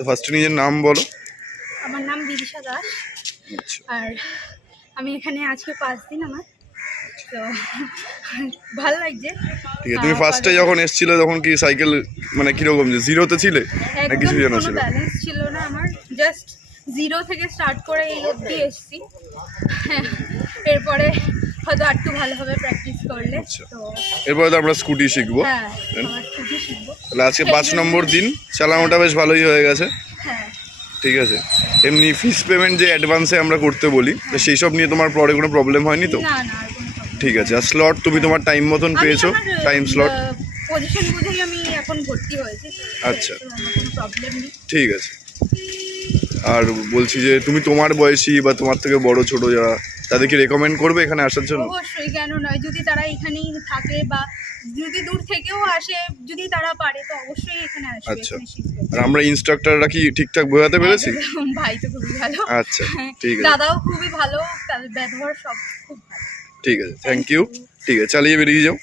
তো ফার্স্ট নিজের নাম বলো। আমার নাম বিদিশা দাস। আর আমি এখানে আজকে 5 দিন আমার, তো ভালো লাগছে। ঠিক আছে, তুমি ফার্স্টে যখন এসেছিলে তখন কি সাইকেল মানে কিরকম, যে জিরোতে ছিলে না কিছু জানা ছিল? ব্যালেন্স ছিল না আমার, জাস্ট 0 থেকে স্টার্ট করে এই অবধি এসেছি। হ্যাঁ, এরপরে হয়তো আর একটু ভালোভাবে প্র্যাকটিস করলে। তো এরপরে তো আমরা স্কুটি শিখবো। হ্যাঁ, আমার স্কুটি শিখবো। তাহলে আজকে 5 নম্বর দিন, চালানোটা বেশ ভালোই হয়ে গেছে। হ্যাঁ, ঠিক আছে। এমনি ফিস পেমেন্ট যে অ্যাডভান্সে আমরা করতে বলি, তো সেই সব নিয়ে তোমার পরে কোনো প্রবলেম হয়নি তো? না না, আর কোনো problem ঠিক আছে। আর স্লট তুমি তোমার টাইম মতন পেয়েছো, টাইম স্লট পজিশন বুঝেই আমি এখন ভর্তি হয়েছি। আচ্ছা, আমার কোনো প্রবলেম নেই। ঠিক আছে। আর বলছি যে তুমি তোমার বয়সী বা তোমার থেকে বড় ছোট যারা, তাদেরকে রেকমেন্ড করবে এখানে আসার জন্য? অবশ্যই, কেন নয়। যদি তারা এখানেই থাকে বা যদি দূর থেকেও আসে, যদি তারা পারে তো অবশ্যই এখানে আসবে। আচ্ছা। আর আমরা ইনস্ট্রাক্টররা কি ঠিকঠাক বোঝাতে পেরেছি? ভাই তো খুবই ভালো। আচ্ছা, ঠিক আছে। দাদাও খুবই ভালো, তাদের ব্যবহার সব খুব ভালো। ঠিক আছে, থ্যাংক ইউ। ঠিক আছে, চালিয়ে বেরিয়ে যাও।